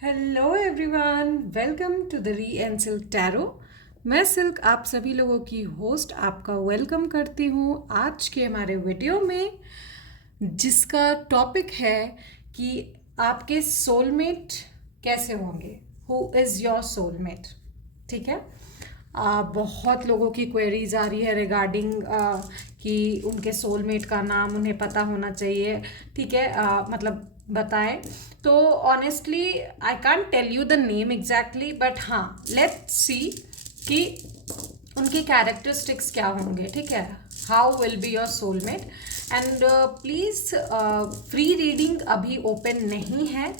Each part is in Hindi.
Hello everyone, welcome to the री एंड सिल्क टैरो। मैं सिल्क आप सभी लोगों की होस्ट आपका वेलकम करती हूँ आज के हमारे वीडियो में, जिसका टॉपिक है कि आपके सोलमेट कैसे होंगे। Who is your soulmate. ठीक है। बहुत लोगों की क्वेरीज आ रही है रिगार्डिंग कि उनके सोलमेट का नाम उन्हें पता होना चाहिए। ठीक है। मतलब बताएं तो honestly I can't tell you the name exactly, but हाँ, लेट्स सी कि उनके कैरेक्टरिस्टिक्स क्या होंगे। ठीक है। How will be your soulmate. And please, free reading अभी ओपन नहीं है,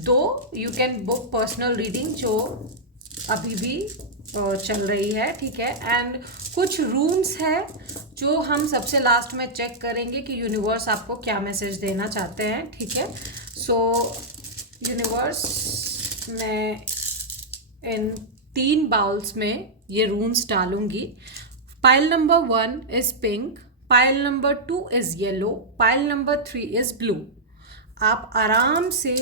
though you can book personal reading जो अभी भी चल रही है। ठीक है। एंड कुछ रूम्स है जो हम सबसे लास्ट में चेक करेंगे कि यूनिवर्स आपको क्या मैसेज देना चाहते हैं। ठीक है। सो यूनिवर्स, मैं इन 3 बाउल्स में ये रूम्स डालूंगी। Pile number 1 is pink, pile number 2 is yellow, pile number 3 is blue. आप आराम से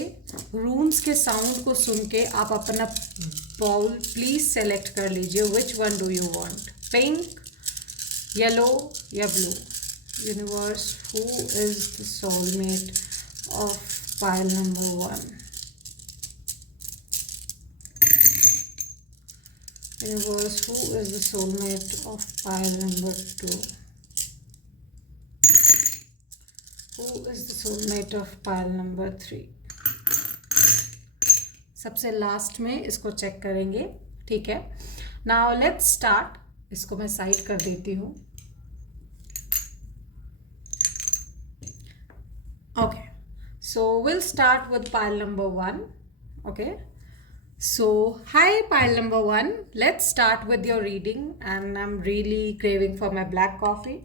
रूम्स के साउंड को सुन के आप अपना बाउल प्लीज सेलेक्ट कर लीजिए। Which one do you want, pink, yellow या blue. Universe, who is the soulmate of pile number 1? Universe, who is the soulmate of pile number 2? Who is the soulmate of pile number 3? सबसे लास्ट में इसको चेक करेंगे। ठीक है। Now let's start. इसको मैं साइड कर देती हूँ। Okay, so will start with pile number 1। Okay, so hi pile number 1, let's start with your reading and I'm really craving for my black coffee.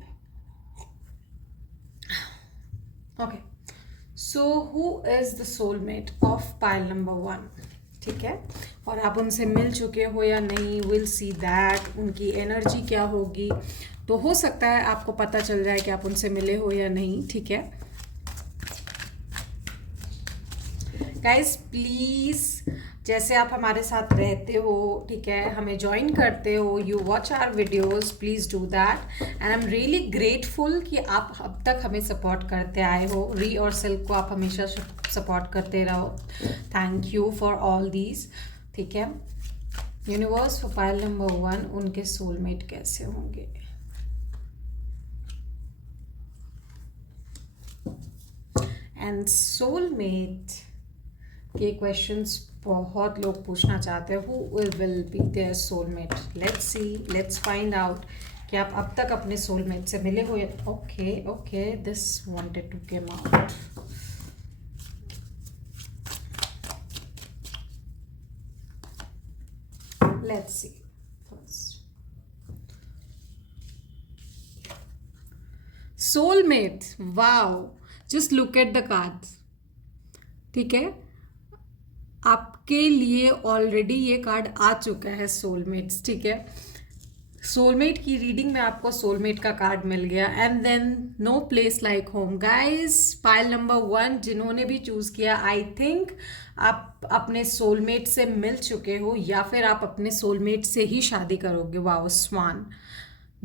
Okay, so who is the soulmate of pile number 1? ठीक है। और आप उनसे मिल चुके हो या नहीं, विल सी दैट। उनकी एनर्जी क्या होगी, तो हो सकता है आपको पता चल जाए कि आप उनसे मिले हो या नहीं। ठीक है गाइस, प्लीज़ जैसे आप हमारे साथ रहते हो, ठीक है, हमें ज्वाइन करते हो, you watch our videos, please do that. And I am really grateful कि आप अब तक हमें सपोर्ट करते आए हो। री और सिल्क को आप हमेशा सपोर्ट करते रहो। Thank you for all these. ठीक है। यूनिवर्स, फॉर पाइल नंबर 1 उनके सोलमेट कैसे होंगे। एंड सोलमेट के क्वेश्चंस बहुत लोग पूछना चाहते हैं। Who will be their soulmate. Let's see, let's find out कि आप अब तक अपने सोलमेट से मिले हुए। Okay okay, this wanted to come out. Let's see first. Soulmate, wow, just look at the cards. ठीक है, आपके लिए ऑलरेडी ये कार्ड आ चुका है, सोलमेट्स। ठीक है, सोलमेट की रीडिंग में आपको सोलमेट का कार्ड मिल गया। And then no place like home. Guys, pile number 1 जिन्होंने भी चूज किया, आई थिंक आप अपने सोलमेट से मिल चुके हो या फिर आप अपने सोलमेट से ही शादी करोगे। Wow, swan,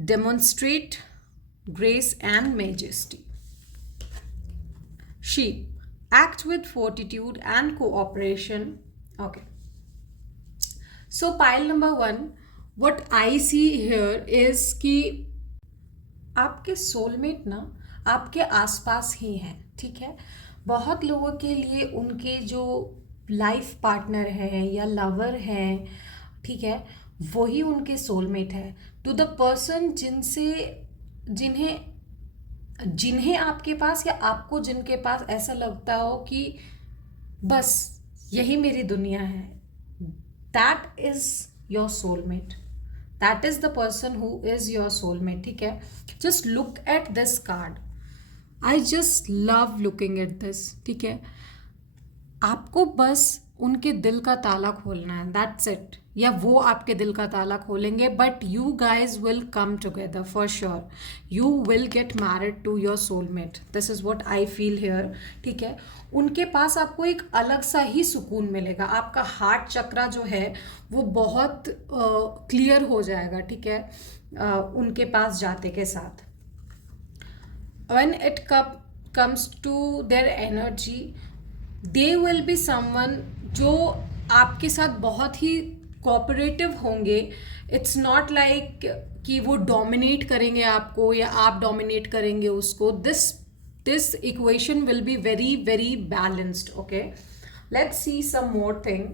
demonstrate grace and majesty. Sheep, act with fortitude and cooperation. Okay, so pile number 1, what I see here is कि आपके सोलमेट ना आपके आसपास ही हैं। ठीक है। बहुत लोगों के लिए उनके जो लाइफ पार्टनर है या लवर है, ठीक है, वही उनके सोलमेट है। टू द पर्सन जिन्हें जिन्हें आपके पास या आपको जिनके पास ऐसा लगता हो कि बस यही मेरी दुनिया है, that is your soulmate. That is the person who is your soulmate. ठीक है। Just look at this card. I just love looking at this. ठीक है, आपको बस उनके दिल का ताला खोलना है, दैट्स इट, या वो आपके दिल का ताला खोलेंगे, but you guys will come together for sure, you will get married to your soulmate, this is what I feel here, ठीक है। उनके पास आपको एक अलग सा ही सुकून मिलेगा, आपका हार्ट चक्रा जो है वो बहुत क्लियर हो जाएगा, ठीक है, उनके पास जाते के साथ। when it comes to their energy, they will be someone जो आपके साथ बहुत ही कोऑपरेटिव होंगे। इट्स नॉट लाइक कि वो डोमिनेट करेंगे आपको या आप डोमिनेट करेंगे उसको। This equation will be very very balanced. Okay, let's see some more thing.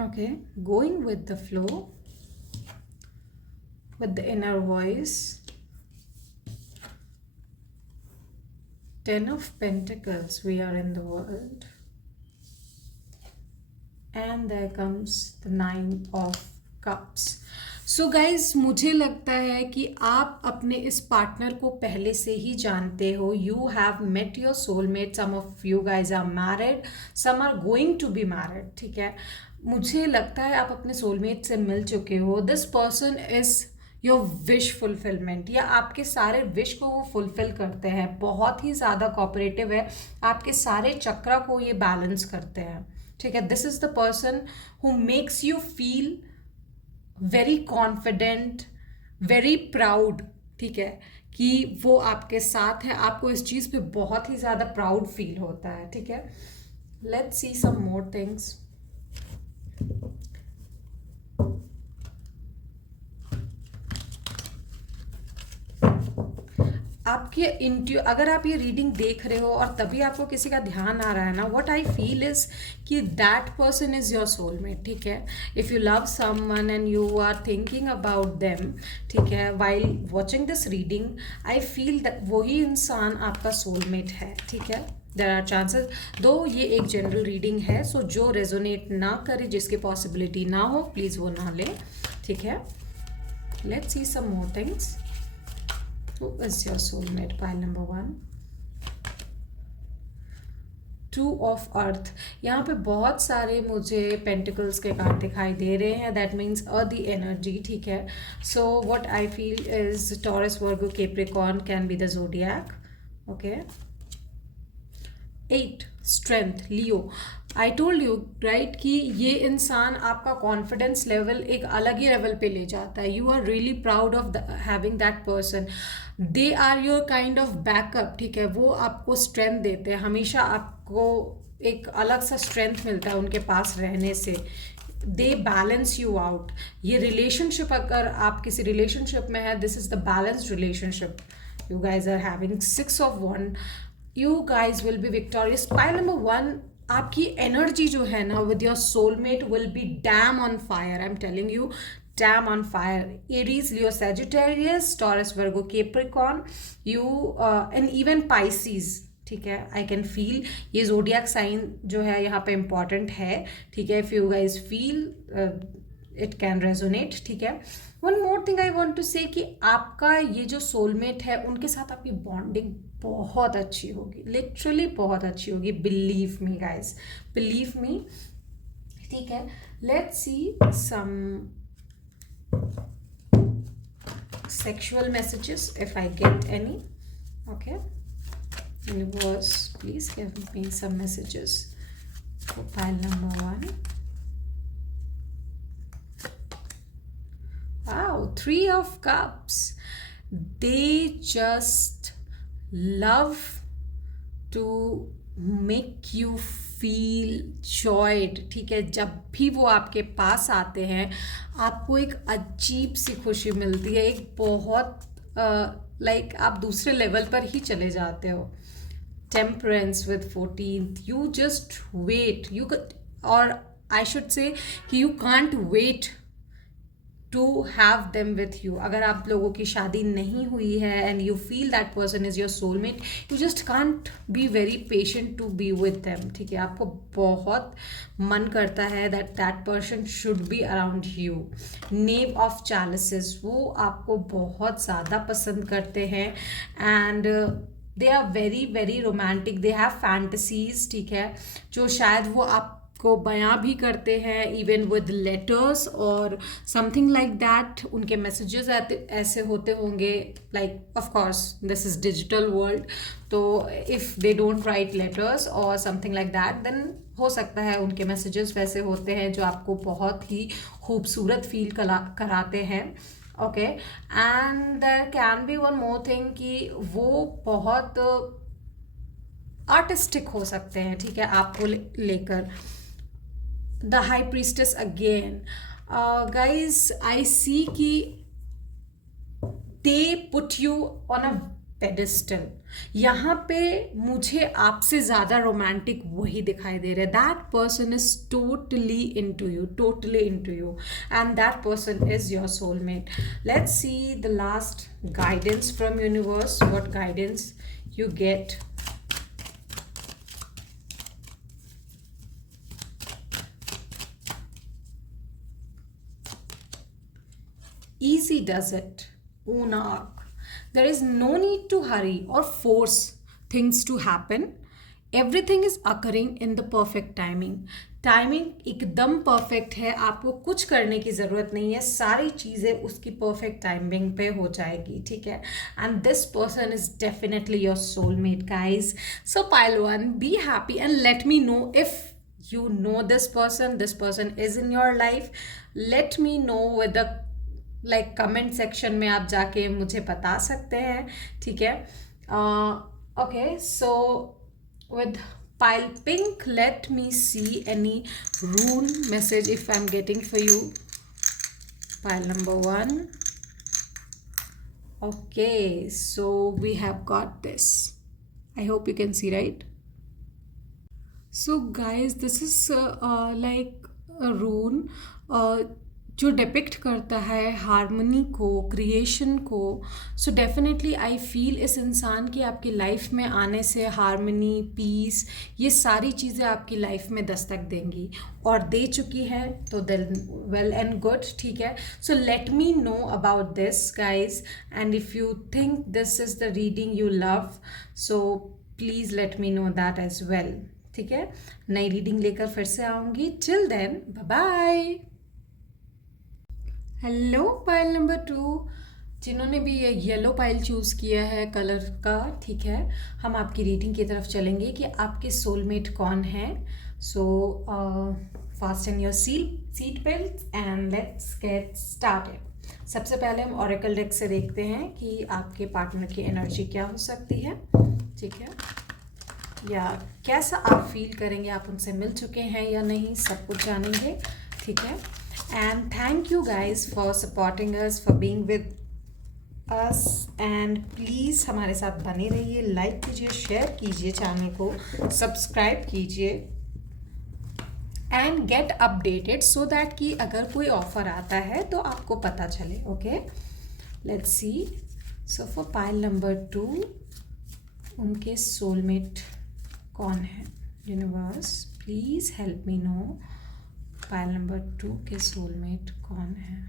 Okay, going with the flow, with the inner voice. 10 of Pentacles, we are in the world. And there comes the 9 of Cups. So guys, मुझे लगता है कि आप अपने इस पार्टनर को पहले से ही जानते हो। You have met your soulmate, some of you guys are married, some are going to be married, ठीक है। मुझे लगता है आप अपने सोलमेट से मिल चुके हो। This person is your wish fulfilment, या आपके सारे विश को वो फुलफिल करते हैं। बहुत ही ज़्यादा कोऑपरेटिव है, आपके सारे चक्रा को ये बैलेंस करते हैं, ठीक है। This is the person who makes you feel very confident, very proud, ठीक है, कि वो आपके साथ है। आपको इस चीज़ पे बहुत ही ज़्यादा प्राउड फील होता है, ठीक है। Let's see some more things. आपके अगर आप ये रीडिंग देख रहे हो और तभी आपको किसी का ध्यान आ रहा है ना, व्हाट आई फील इज कि that person is your soulmate, ठीक है। If you love someone and you are thinking about them, ठीक है, while watching this reading, I feel that वही इंसान आपका सोलमेट है, ठीक है। देयर आर चांसेस, दो ये एक जनरल रीडिंग है, सो जो रेजोनेट ना करे, जिसकी पॉसिबिलिटी ना हो, प्लीज़ वो ना ले, ठीक है। Let's see some more things. Who is your soulmate? Pile number 1. 2 of Earth. यहाँ पे बहुत सारे मुझे पेंटिकल्स के कार्ड दिखाई दे रहे हैं, दैट मीन्स अर्दी एनर्जी, ठीक है। So what I feel is taurus, Virgo, Capricorn can be the zodiac, okay. 8 strength, Leo. I told you right कि ये इंसान आपका कॉन्फिडेंस लेवल एक अलग ही लेवल पे ले जाता है। You are really proud of having that person. They are your kind of backup, ठीक है। वो आपको स्ट्रेंथ देते हैं, हमेशा आपको एक अलग सा स्ट्रेंथ मिलता है उनके पास रहने से। They balance you out. ये रिलेशनशिप, अगर आप किसी रिलेशनशिप में है, this is the balanced relationship you guys are having. 6 of Wands, you guys will be victorious. Pile number 1, आपकी एनर्जी जो है ना with your soulmate will be damn on fire, I am telling you, damn on fire. Aries, Leo, Sagittarius, Taurus, Virgo, Capricorn, you and even Pisces, ठीक है। आई कैन फील ये ज़ोडिएक साइन जो है यहाँ पे इम्पॉर्टेंट है, ठीक है। If you guys feel it can resonate, ठीक है। One more thing I want to say कि आपका ये जो सोलमेट है, उनके साथ आपकी बॉन्डिंग बहुत अच्छी होगी, लिटरली बहुत अच्छी होगी। Believe me guys, believe me, ठीक है। Let's see some sexual messages if I get any, okay. Universe, please give me some messages for pile number 1. Wow, 3 of Cups. They just love to make you feel joyed, ठीक है। जब भी वो आपके पास आते हैं, आपको एक अजीब सी खुशी मिलती है, एक बहुत लाइक आप दूसरे लेवल पर ही चले जाते हो. Temperance with 14th, you just wait, or I should say कि you can't wait to have them with you. अगर आप लोगों की शादी नहीं हुई है and you feel that person is your soulmate, you just can't be very patient to be with them. ठीक है, आपको बहुत मन करता है that that person should be around you. Knave of chalices, वो आपको बहुत ज़्यादा पसंद करते हैं and they are very very romantic, they have fantasies. ठीक है, जो शायद वो आपको बयां भी करते हैं इवन विद लेटर्स और समथिंग लाइक दैट. उनके मैसेजेस ऐसे होते होंगे, like of course this is digital world, तो if they don't write letters और समथिंग लाइक दैट, देन हो सकता है उनके मैसेजेस वैसे होते हैं जो आपको बहुत ही खूबसूरत फील कराते हैं. Okay, and there can be one more thing कि वो बहुत आर्टिस्टिक हो सकते हैं. ठीक है, आपको लेकर. The high priestess again, guys I see कि they put you on a pedestal. यहाँ पे मुझे आपसे ज़्यादा रोमांटिक वही दिखाई दे रहा है. That person is totally into you, totally into you, and that person is your soulmate. Let's see the last guidance from universe. What guidance you get. Easy does it, own arc. There is no need to hurry or force things to happen. Everything is occurring in the perfect timing. Timing एकदम परफेक्ट है, आपको कुछ करने की ज़रूरत नहीं है, सारी चीज़ें उसकी परफेक्ट टाइमिंग पे हो जाएगी. ठीक है, and this person is definitely your soulmate guys. So pile one, be happy and let me know if you know this person is in your life. Let me know with the like comment section में आप जाके मुझे बता सकते हैं. ठीक है, okay, so with pile pink, let me see any rune message if I'm getting for you. Pile number 1. Okay, so we have got this. I hope you can see, right? So guys, this is like a rune जो डिपिक्ट करता है हारमोनी को, क्रिएशन को. सो डेफिनेटली आई फील इस इंसान की आपकी लाइफ में आने से हारमोनी, पीस, ये सारी चीज़ें आपकी लाइफ में दस्तक देंगी और दे चुकी है, तो देन वेल एंड गुड. ठीक है, so let me know about this guys, and if you think this is the reading you love, so please let me know that as well. ठीक है, नई रीडिंग लेकर फिर से आऊँगी. Till then, bye bye. Hello pile number 2, जिन्होंने भी ये येलो पाइल चूज़ किया है कलर का. ठीक है, हम आपकी रीडिंग की तरफ चलेंगे कि आपके सोलमेट कौन है. So fasten your seat belt and let's get started. सबसे पहले हम ऑरेकल डेक से देखते हैं कि आपके पार्टनर की एनर्जी क्या हो सकती है. ठीक है, या कैसा आप फील करेंगे, आप उनसे मिल चुके हैं या नहीं, सब कुछ जानेंगे. ठीक है, and thank you guys for supporting us, for being with us, and please हमारे साथ बने रहिए. लाइक कीजिए, शेयर कीजिए, चैनल को सब्सक्राइब कीजिए and get updated so that कि अगर कोई ऑफर आता है तो आपको पता चले. Okay, let's C. So for pile number 2, उनके सोलमेट कौन है. Universe please help me know, pile number 2 के सोलमेट कौन है.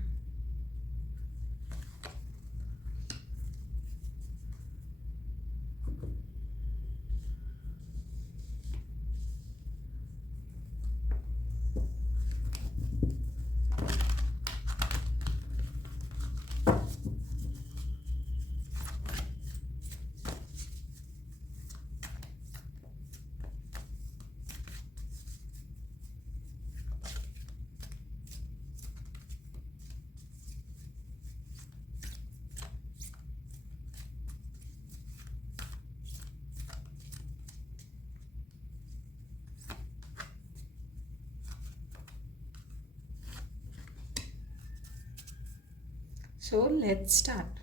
So let's start.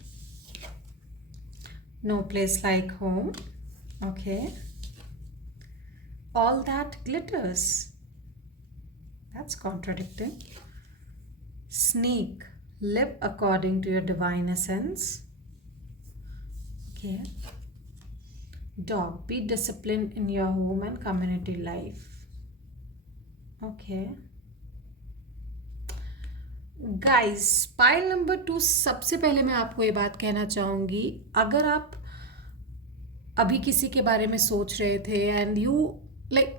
No place like home. Okay. All that glitters. That's contradicting. Sneak. Live according to your divine essence. Okay. Dog. Be disciplined in your home and community life. Okay. Guys, pile number 2, सबसे पहले मैं आपको ये बात कहना चाहूँगी, अगर आप अभी किसी के बारे में सोच रहे थे and you like,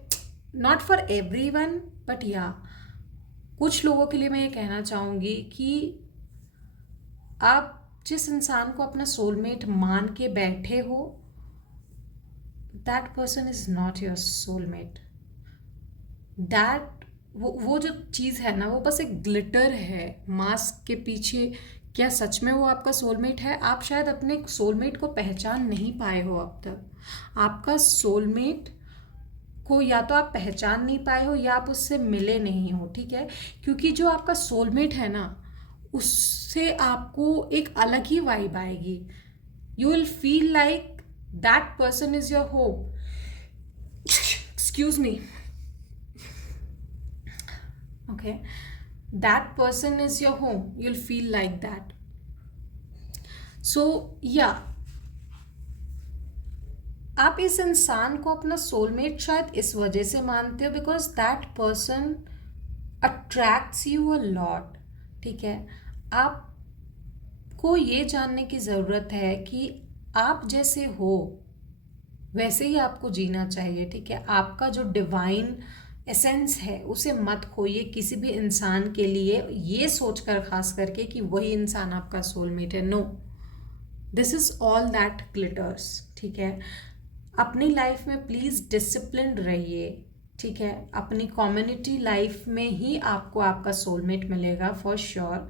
not for everyone but या कुछ लोगों के लिए मैं ये कहना चाहूँगी कि आप जिस इंसान को अपना सोलमेट मान के बैठे हो, that person is not your soulmate. That वो जो चीज़ है ना, वो बस एक ग्लिटर है मास्क के पीछे. क्या सच में वो आपका सोलमेट है? आप शायद अपने सोलमेट को पहचान नहीं पाए हो अब तक. आपका सोलमेट को या तो आप पहचान नहीं पाए हो या आप उससे मिले नहीं हो, ठीक है? क्योंकि जो आपका सोलमेट है ना, उससे आपको एक अलग ही वाइब आएगी. You will feel like that person is your home. Excuse me. Okay, that person is your home. You'll feel like that. So yeah, आप इस इंसान को अपना सोलमेट शायद इस वजह से मानते हो because that person attracts you a lot. ठीक है, आपको ये जानने की ज़रूरत है कि आप जैसे हो वैसे ही आपको जीना चाहिए. ठीक है, आपका जो डिवाइन एसेंस है उसे मत खोइए किसी भी इंसान के लिए, ये सोचकर खास करके कि वही इंसान आपका सोलमेट है. No, this is all that glitters. ठीक है, अपनी लाइफ में प्लीज़ डिसिप्लिन रहिए. ठीक है, अपनी कम्युनिटी लाइफ में ही आपको आपका सोलमेट मिलेगा फॉर श्योर.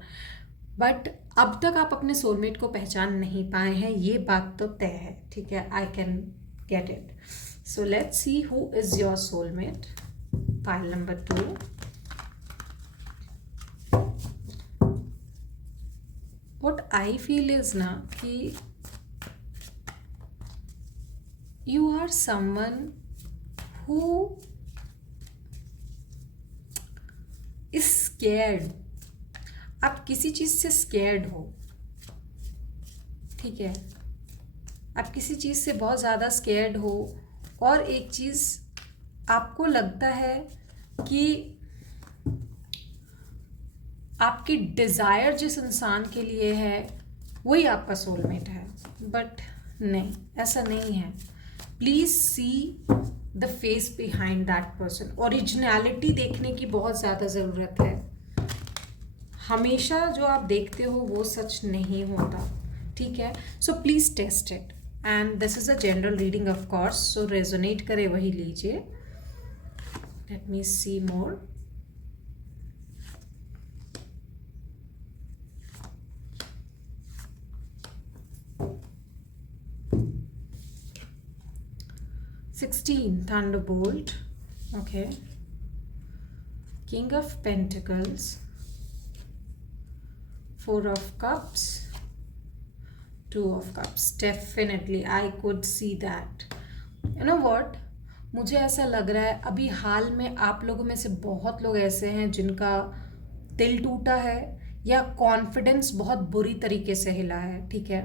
बट अब तक आप अपने सोलमेट को पहचान नहीं पाए हैं, ये बात तो तय है. ठीक है, I can get it. So let's see who is your soulmate. Pile number 2. What I feel is ना कि you are someone who is scared. आप किसी चीज़ से scared हो. ठीक है, आप किसी चीज़ से बहुत ज़्यादा scared हो. और एक चीज़ आपको लगता है कि आपकी डिज़ायर जिस इंसान के लिए है वही आपका सोलमेट है. बट नहीं, ऐसा नहीं है. Please see the face behind that person. Originality देखने की बहुत ज़्यादा ज़रूरत है. हमेशा जो आप देखते हो वो सच नहीं होता. ठीक है, so please test it. And this is a general reading of course, so resonate करे वही लीजिए. Let me see more. Thunderbolt. Okay. King of Pentacles. 4 of Cups. 2 of Cups. Definitely, I could see that. You know what? मुझे ऐसा लग रहा है अभी हाल में आप लोगों में से बहुत लोग ऐसे हैं जिनका दिल टूटा है या कॉन्फिडेंस बहुत बुरी तरीके से हिला है. ठीक है,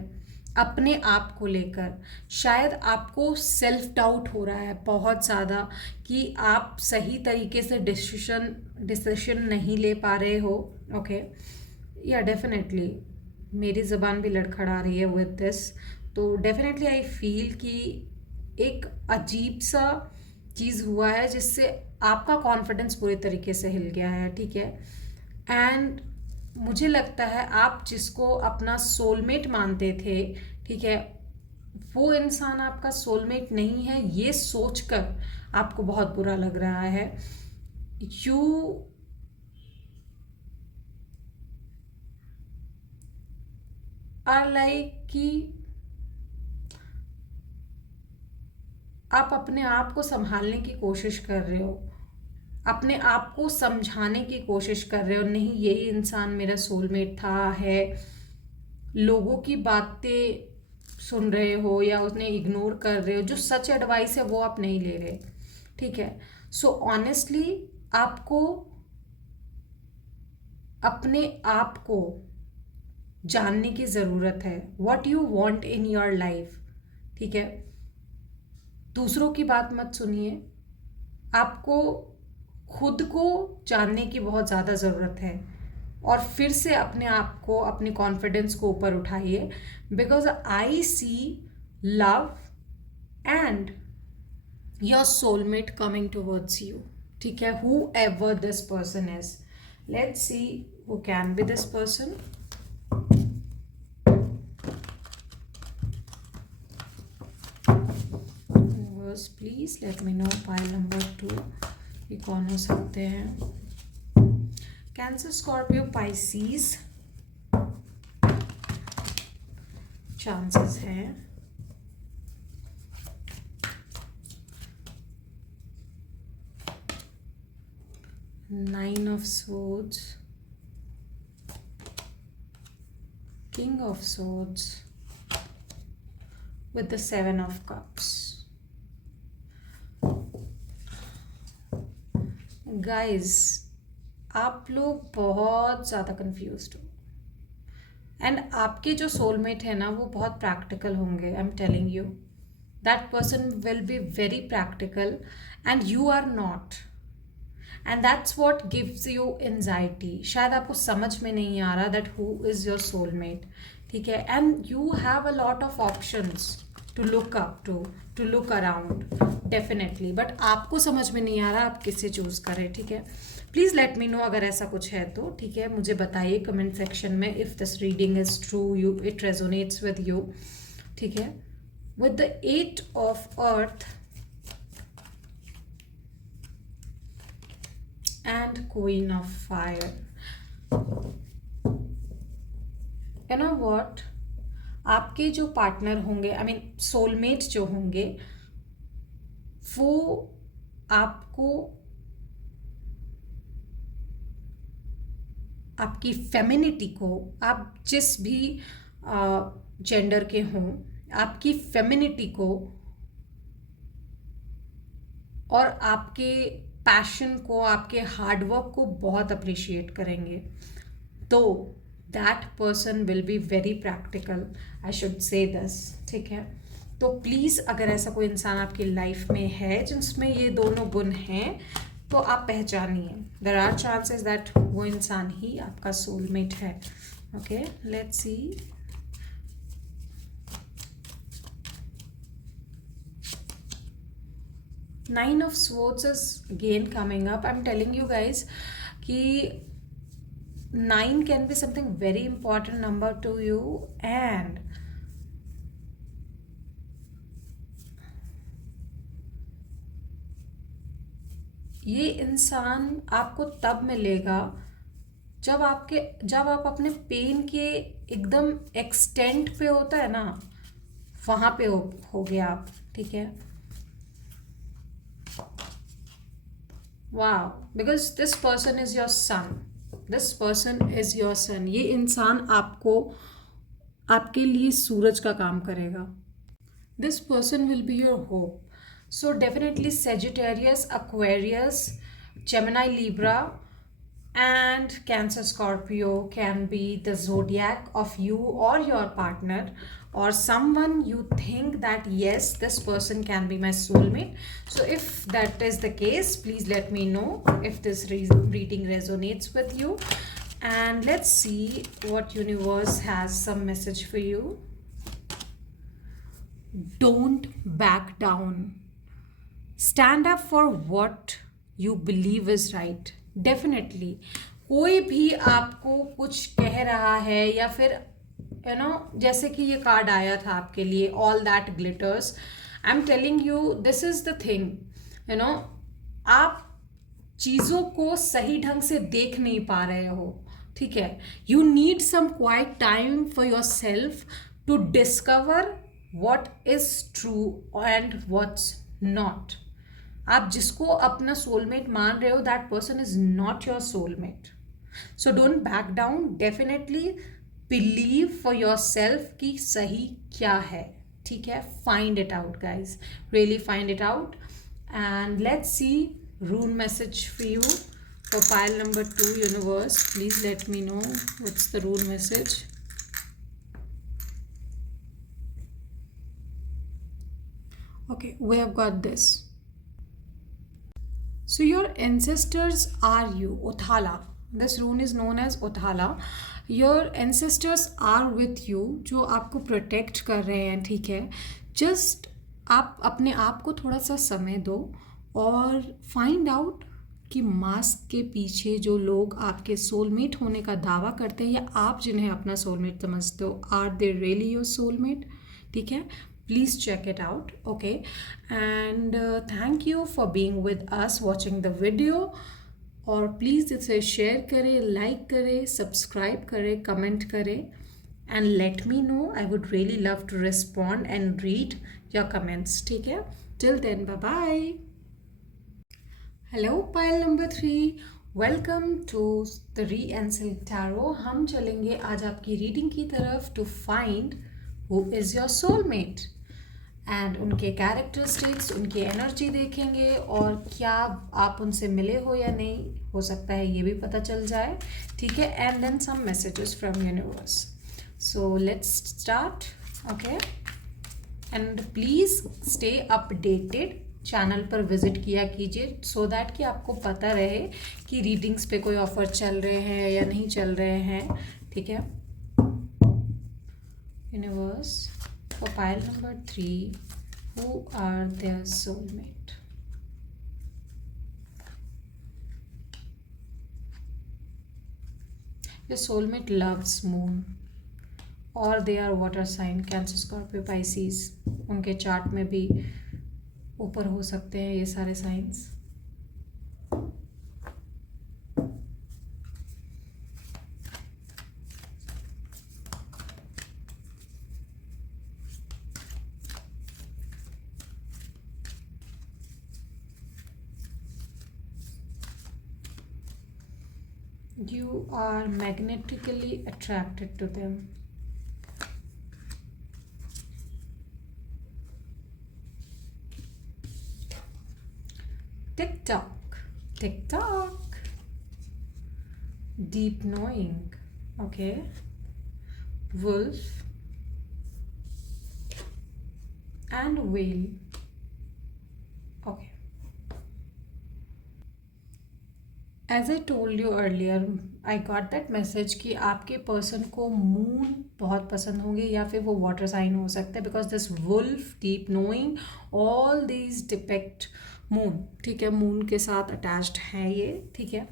अपने आप को लेकर शायद आपको सेल्फ डाउट हो रहा है बहुत ज़्यादा कि आप सही तरीके से डिसीशन नहीं ले पा रहे हो. ओके, या डेफिनेटली मेरी ज़बान भी लड़खड़ा रही है विद दिस. तो डेफिनेटली आई फील कि एक अजीब सा चीज़ हुआ है जिससे आपका कॉन्फिडेंस पूरे तरीके से हिल गया है. ठीक है, एंड मुझे लगता है आप जिसको अपना सोलमेट मानते थे, ठीक है, वो इंसान आपका सोलमेट नहीं है. ये सोचकर आपको बहुत बुरा लग रहा है. यू आर लाइक कि आप अपने आप को संभालने की कोशिश कर रहे हो, अपने आप को समझाने की कोशिश कर रहे हो. नहीं, यही इंसान मेरा सोलमेट था, है. लोगों की बातें सुन रहे हो या उन्हें इग्नोर कर रहे हो, जो सच एडवाइस है वो आप नहीं ले रहे, ठीक है। सो ऑनेस्टली आपको अपने आप को जानने की ज़रूरत है, what you want in your life, ठीक है। दूसरों की बात मत सुनिए, आपको खुद को जानने की बहुत ज़्यादा ज़रूरत है, और फिर से अपने आप को, अपने कॉन्फिडेंस को ऊपर उठाइए, because I see love and your soulmate coming towards you, ठीक है, whoever this person is. Let's see who can be this person. Please let me know pile number 2 ये कौन हो सकते हैं। कैंसर, स्कॉर्पियो, पाइसीज, चांसेस हैं। Nine of swords, king of swords with the 7 of cups. Guys आप लोग बहुत ज़्यादा कंफ्यूज्ड हो, एंड आपके जो सोलमेट है ना वो बहुत प्रैक्टिकल होंगे। I am telling you that person will be very practical and you are not, and that's what gives you anxiety. शायद आपको समझ में नहीं आ रहा that who is your soulmate, ठीक है। And you have a lot of options to look up to look around definitely, but आपको समझ में नहीं आ रहा आप किससे चूज करें, ठीक है। प्लीज़ लेट मी नो अगर ऐसा कुछ है तो, ठीक है, मुझे बताइए कमेंट सेक्शन में if this reading is true, you it resonates with you, ठीक है। With the 8 of earth and queen of fire, you know what, आपके जो पार्टनर होंगे, आई मीन सोलमेट जो होंगे, वो आपको आपकी फेमिनिटी को, आप जिस भी जेंडर के हों, आपकी फेमिनिटी को और आपके पैशन को, आपके हार्डवर्क को बहुत अप्रिशिएट करेंगे। तो that person will be very practical, I should say this, ठीक है। तो प्लीज़ अगर ऐसा कोई इंसान आपकी लाइफ में है जिसमें ये दोनों गुण हैं तो आप पहचानिए। देयर आर चांसेस दैट वो इंसान ही आपका सोलमेट है। Okay, let's C. Nine of swords is again coming up. I am telling you guys कि 9 can be something very important number to you, and ये इंसान आपको तब मिलेगा जब आप अपने पेन के एकदम एक्सटेंट पे होता है ना, वहां पे हो गया आप, ठीक है। वाह, because this person is your son, this person is your son. ये इंसान आपको, आपके लिए सूरज का काम करेगा। This person will be your hope. So definitely Sagittarius, Aquarius, Gemini, Libra and Cancer, Scorpio can be the zodiac of you or your partner, or someone you think that yes, this person can be my soulmate. So if that is the case, please let me know if this reading resonates with you, and let's see what universe has some message for you. Don't back down. Stand up for what you believe is right. Definitely कोई भी आपको कुछ कह रहा है, या फिर यू नो जैसे कि ये कार्ड आया था आपके लिए, all that glitters, I am telling you this is the thing, you know आप चीज़ों को सही ढंग से देख नहीं पा रहे हो, ठीक है। You need some quiet time for yourself to discover what is true and what's not. आप जिसको अपना सोलमेट मान रहे हो, that person is not your soulmate. So don't back down. Definitely believe for yourself कि सही क्या है, ठीक है. Find it out guys, really find it out. And let's see rune message for you for pile number 2. Universe, please let me know what's the rune message. Okay, we have got this. So your ancestors are you, Othala. This rune is known as Othala. Your ancestors are with you, जो आपको प्रोटेक्ट कर रहे हैं, ठीक है. जस्ट आप अपने आप को थोड़ा सा समय दो और फाइंड आउट कि मास्क के पीछे जो लोग आपके सोलमेट होने का दावा करते हैं या आप जिन्हें अपना सोलमेट समझते हो, are they really your soulmate, ठीक है. Please check it out. Okay, and thank you for being with us watching the video. और प्लीज़ इसे शेयर करें, लाइक करें, सब्सक्राइब करें, कमेंट करें, and let me know. I would really love to respond and read your comments, ठीक है. Till then, bye bye. Hello pile number 3, welcome to the री-एंसिल टैरो. हम चलेंगे आज आपकी रीडिंग की तरफ to find who is your soulmate and उनके कैरेक्टरिस्टिक्स, उनकी एनर्जी देखेंगे और क्या आप उनसे मिले हो या नहीं, हो सकता है ये भी पता चल जाए, ठीक है. And then some messages from universe. So let's start. Okay, and please stay updated. Channel पर विजिट किया कीजिए सो दैट कि आपको पता रहे कि रीडिंग्स पे कोई ऑफर चल रहे हैं या नहीं चल रहे हैं, ठीक है. Universe, for pile number 3, who are their soulmate. Your soulmate loves moon और they are water sign, cancer, Scorpio, Pisces. उनके चार्ट में भी ऊपर हो सकते हैं ये सारे signs. You are magnetically attracted to them. Tick tock, tick tock. Deep knowing. Okay. Wolf and whale. Okay. As I told you earlier, I got that message कि आपके पर्सन को मून बहुत पसंद होंगे या फिर वो वाटर साइन हो सकता है, because this wolf, deep knowing, all these depict moon, ठीक है. मून के साथ अटैच्ड हैं ये, ठीक है.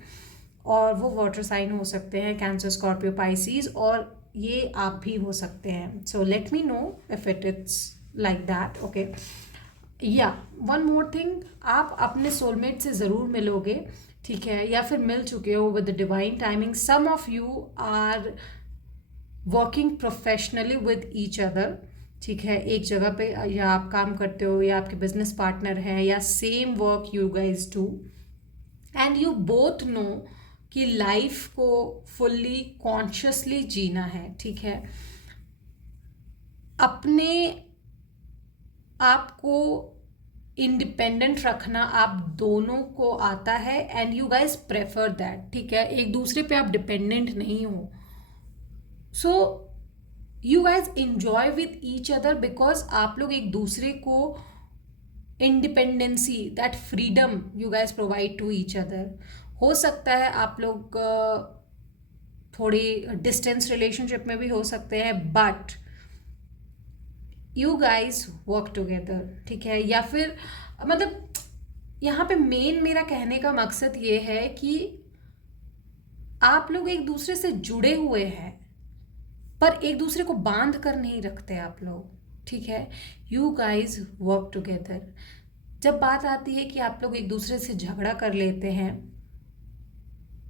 और वो वाटर साइन हो सकते हैं, कैंसर, स्कॉर्पियो, पाइसिस, और ये आप भी हो सकते हैं. सो let me know if it it's like that. Okay, या वन मोर थिंग, आप अपने सोलमेट से ज़रूर मिलोगे, ठीक है, या फिर मिल चुके हो with the divine timing. Some of you are working professionally with each other, ठीक है. एक जगह पे या आप काम करते हो या आपके बिजनेस पार्टनर हैं या same work you guys do, and you both know कि लाइफ को फुल्ली कॉन्शियसली जीना है, ठीक है. अपने आप को इंडिपेंडेंट रखना आप दोनों को आता है, and you guys prefer that, ठीक है. एक दूसरे पे आप डिपेंडेंट नहीं हो. So you guys enjoy with each other because आप लोग एक दूसरे को independency, that freedom you guys provide to each other. हो सकता है आप लोग थोड़ी डिस्टेंस रिलेशनशिप में भी हो सकते हैं, but you guys work together, ठीक है. या फिर मतलब यहाँ पे मेन मेरा कहने का मकसद ये है कि आप लोग एक दूसरे से जुड़े हुए हैं पर एक दूसरे को बांध कर नहीं रखते आप लोग, ठीक है. You guys work together. जब बात आती है कि आप लोग एक दूसरे से झगड़ा कर लेते हैं,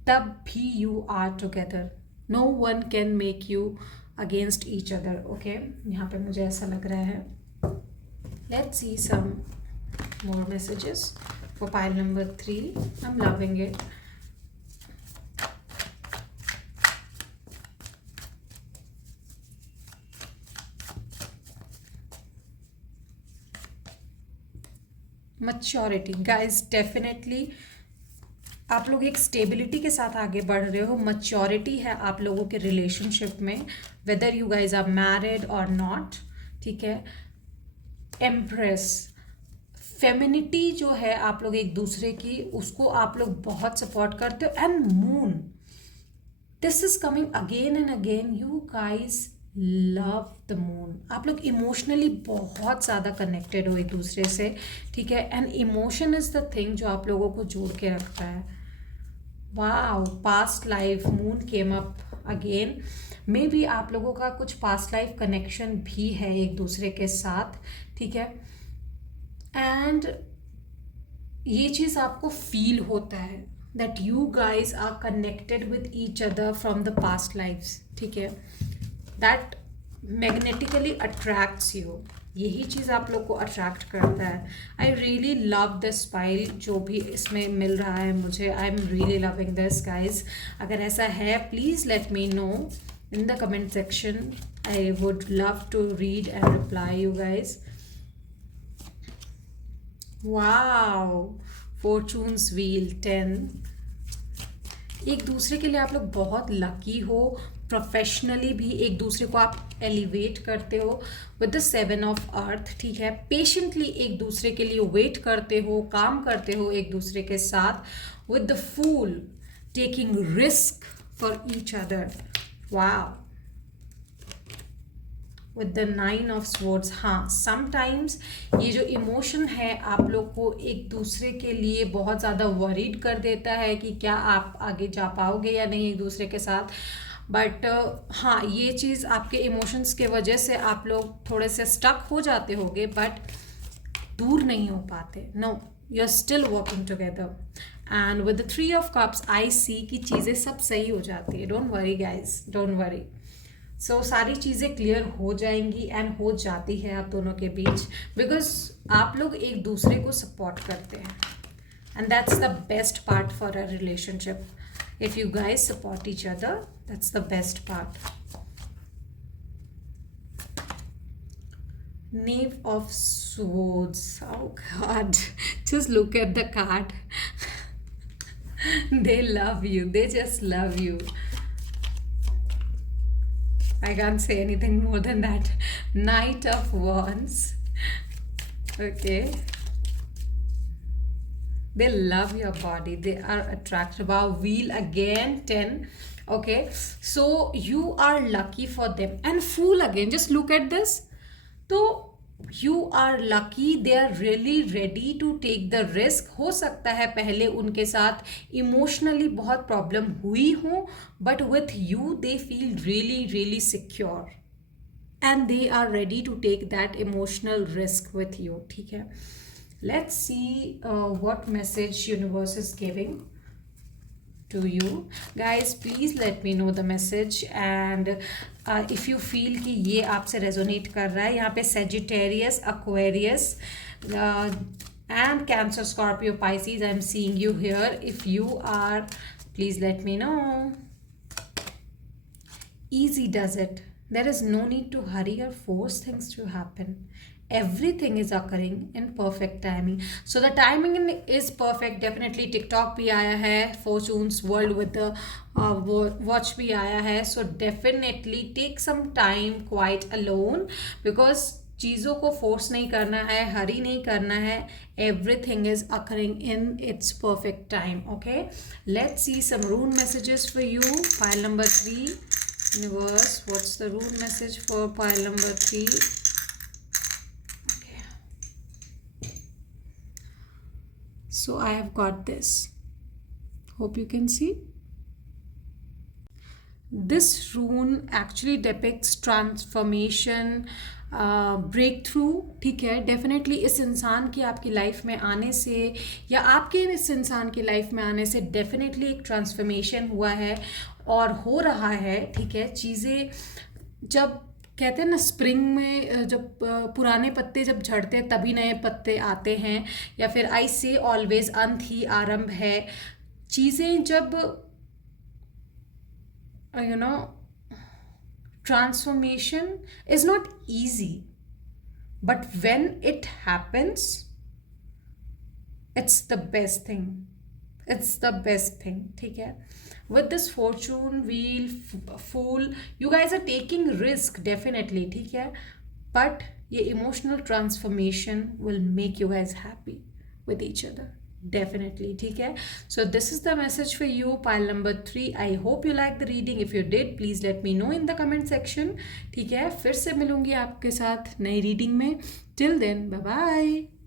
तब भी you are together. No one can make you against each other. Okay, यहाँ पे मुझे ऐसा लग रहा है. Let's see some more messages for pile number 3. I am loving it. Maturity guys, definitely आप लोग एक स्टेबिलिटी के साथ आगे बढ़ रहे हो, मैच्योरिटी है आप लोगों के रिलेशनशिप में, whether you guys are married और नॉट, ठीक है। एम्प्रेस, फेमिनिटी जो है आप लोग एक दूसरे की, उसको आप लोग बहुत सपोर्ट करते हो। And moon, this is coming again and again, you guys love the moon. आप लोग इमोशनली बहुत ज़्यादा कनेक्टेड हो एक दूसरे से, ठीक है। And emotion is the thing जो आप लोगों को जोड़ के रखता है। Wow, past life, moon came up again. May be आप लोगों का कुछ पास्ट लाइफ कनेक्शन भी है एक दूसरे के साथ, ठीक है। एंड ये चीज़ आपको फील होता है that you guys are connected with each other from the past lifes, ठीक है। दैट मैग्नेटिकली अट्रैक्ट्स यू, यही चीज़ आप लोग को अट्रैक्ट करता है। I really love this pile जो भी इसमें मिल रहा है मुझे, I am really loving this guys. अगर ऐसा है please let me know in the comment section, I would love to read and reply you guys. Wow, fortune's wheel 10। एक दूसरे के लिए आप लोग बहुत लकी हो, प्रोफेशनली भी एक दूसरे को आप एलिवेट करते हो विद द 7 ऑफ अर्थ, ठीक है। पेशेंटली एक दूसरे के लिए वेट करते हो, काम करते हो एक दूसरे के साथ with the fool, taking risk for each other. Wow, with the 9 of swords. हाँ, समटाइम्स ये जो इमोशन है आप लोग को एक दूसरे के लिए बहुत ज़्यादा वरीड कर देता है कि क्या आप आगे जा पाओगे या नहीं एक दूसरे के साथ। बट हाँ, ये चीज़ आपके इमोशंस के वजह से आप लोग थोड़े से स्टक हो जाते होगे, बट दूर नहीं हो पाते। No, you are still working together. And with the 3 of cups I see की चीज़ें सब सही हो जाती है। Don't worry guys, don't worry. So सारी चीज़ें क्लियर हो जाएंगी एंड हो जाती है आप दोनों के बीच, बिकॉज आप लोग एक दूसरे को सपोर्ट करते हैं and that's the best part for a relationship. If you guys support each other, that's the best part. Knave of Swords. Oh God, just look at the card. They love you. They just love you. I can't say anything more than that. Knight of Wands. Okay. They love your body. They are attracted. Wow, wheel again, 10. Okay. So you are lucky for them. And Fool again. Just look at this. तो you are lucky, they are really ready to take the risk. हो सकता है पहले उनके साथ इमोशनली बहुत प्रॉब्लम हुई हो, but with you they feel really really secure and they are ready to take that emotional risk with you, ठीक है। Let's see what message universe is giving to you guys. Please let me know the message and if you feel कि ये आपसे resonate कर रहा है। यहाँ पे Sagittarius, Aquarius and Cancer, Scorpio, Pisces, I'm seeing you here. If you are, please let me know. Easy does it. There is no need to hurry or force things to happen. Everything is occurring in perfect timing. So the timing is perfect. Definitely TikTok भी आया है, Fortune's World with the watch भी आया है. So definitely take some time quite alone because चीज़ों को फोर्स नहीं करना है, हरी नहीं करना है. Everything is occurring in its perfect time. Okay, let's see some rune messages for you. Pile number 3, universe, what's the rune message for pile number 3? So I have got this. Hope you can see. This rune actually depicts transformation, breakthrough, ठीक है. डेफिनेटली इस इंसान के आपकी लाइफ में आने से या आपके इस इंसान की लाइफ में आने से डेफिनेटली एक ट्रांसफॉर्मेशन हुआ है और हो रहा है, ठीक है. चीज़ें जब कहते हैं ना स्प्रिंग में जब पुराने पत्ते जब झड़ते हैं तभी नए पत्ते आते हैं, या फिर आई से ऑलवेज अंत ही आरंभ है. चीज़ें जब you know transformation is not easy, but when it happens it's the best thing, it's the best thing, ठीक है। With this fortune wheel fool you guys are taking risk definitely, ठीक है, बट ये emotional transformation will make you guys happy with each other definitely, ठीक है। So this is the message for you, pile number 3। I hope you like the reading, if you did please let me know in the comment section, ठीक है। फिर से मिलूंगी आपके साथ नई रीडिंग में, टिल देन बाय बाय।